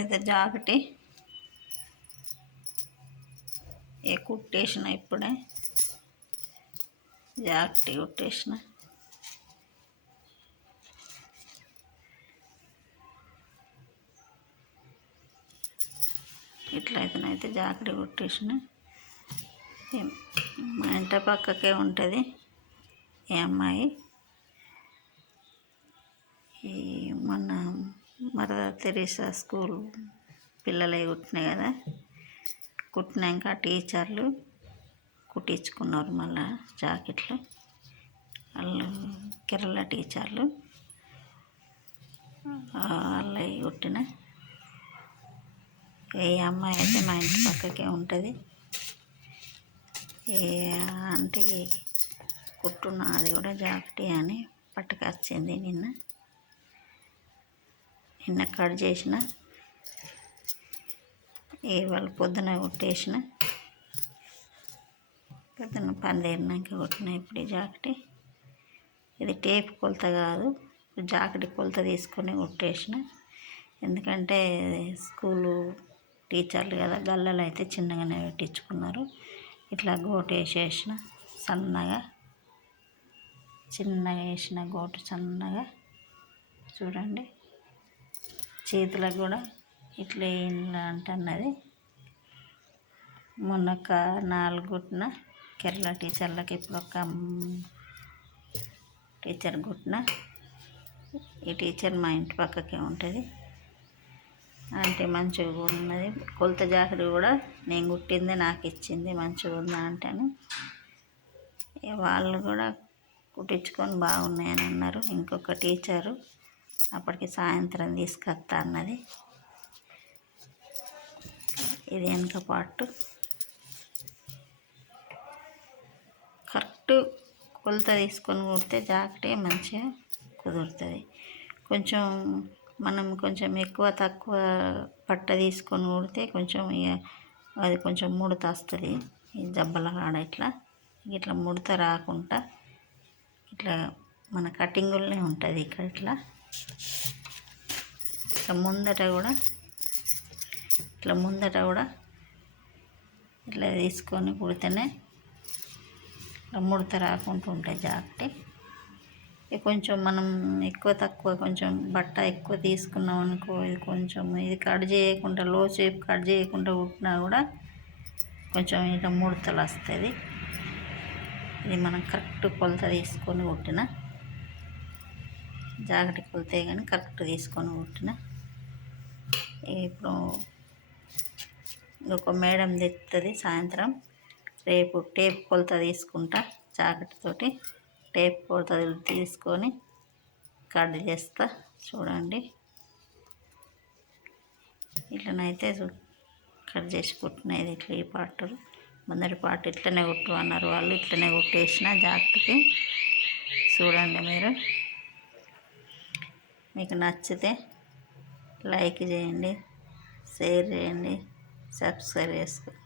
ఏదో జాకెట్ కుట్టేసిన ఇప్పుడే jacket కుట్టేసిన. ఇట్లయితేనైతే jacket కుట్టేసిన. మా ఇంటి పక్కకే ఉంటుంది ఈ అమ్మాయి. ఈ మన మదర్ తెరీసా స్కూల్ పిల్లలే కుట్టినాయి కదా, కుట్టినాక టీచర్లు కుట్టించుకున్నారు మళ్ళా జాకెట్లు. వాళ్ళు కేరళ టీచర్లు వాళ్ళవి కుట్టిన. ఏ అమ్మాయి అయితే మా ఇంటి పక్కకే ఉంటుంది. ఏ అంటే కుట్టున్న అది కూడా జాకెట్ అని పట్టుకొచ్చింది. నిన్న కట్ చేసిన. వాళ్ళు పొద్దున కుట్టేసిన, పొద్దున పని తీరినాక కుట్టిన. ఇప్పుడు ఈ జాకెట్ ఇది టేప్ కొలత కాదు, జాకెట్ కొలత తీసుకొని కుట్టేసిన. ఎందుకంటే స్కూలు టీచర్లు కదా, గల్లలు అయితే చిన్నగానే పెట్టించుకున్నారు. ఇట్లా గోటు వేసేసిన, చిన్నగా వేసిన గోటు సన్నగా. చూడండి, చేతులకు కూడా ఇట్లా అంటున్నది. మొన్న ఒక 4 కుట్టిన కేరళ టీచర్లకి, ఇప్పుడు ఒక టీచర్ కుట్టిన. ఈ టీచర్ మా ఇంటి పక్కకే ఉంటుంది. అంటే మంచిగా ఉన్నది. కొలత జాకెట్ కూడా నేను కుట్టింది నాకు ఇచ్చింది, మంచిగా ఉందా అంటేను. వాళ్ళు కూడా కుట్టించుకొని బాగున్నాయని అన్నారు. ఇంకొక టీచరు అప్పటికి సాయంత్రం తీసుకొస్తా అన్నది. ఇది వెనక పార్ట్. కరెక్ట్ కొలత తీసుకొని కుడితే జాకెటే మంచిగా కుదురుతుంది. మనం కొంచెం ఎక్కువ తక్కువ పట్ట తీసుకొని కుడితే కొంచెం అది కొంచెం ముడత వస్తుంది. ఈ జబ్బల కాడ ఇట్లా ముడత రాకుండా ఇట్లా మన కటింగులనే ఉంటుంది. ఇక్కడ ఇట్లా ముందట కూడా ఇట్లా తీసుకొని కుడితేనే ముడత రాకుండా ఉంటాయి జాకెట్. కొంచెం మనం ఎక్కువ తక్కువ కొంచెం బట్ట ఎక్కువ తీసుకున్నాం అనుకో, ఇది కట్ చేయకుండా, లో షేప్ కట్ చేయకుండా కుట్టినా కూడా కొంచెం ఇట్లా ముడతలు వస్తుంది. ఇది మనం కరెక్ట్ కొలత తీసుకొని కుట్టిన జాకెట్ కొలతే కానీ కరెక్ట్ తీసుకొని కుట్టిన. ఇప్పుడు ఇంకొక మేడం తెస్తుంది సాయంత్రం. రేపు టేప్ కొలత తీసుకుంటా, జాకెట్ తోటి టేప్ కొలత తీసుకొని కట్ చేస్తా. చూడండి, ఇట్లనైతే కట్ చేసి కుట్టినది. ఇట్లా ఈ పార్ట్, ముందరి పార్ట్ ఇట్లనే కుట్టు అన్నారు వాళ్ళు. ఇట్లనే కుట్టేసిన జాకెట్కి. చూడండి, మీకు నచ్చితే లైక్ చేయండి, షేర్ చేయండి, సబ్స్క్రైబ్ చేసుకోండి.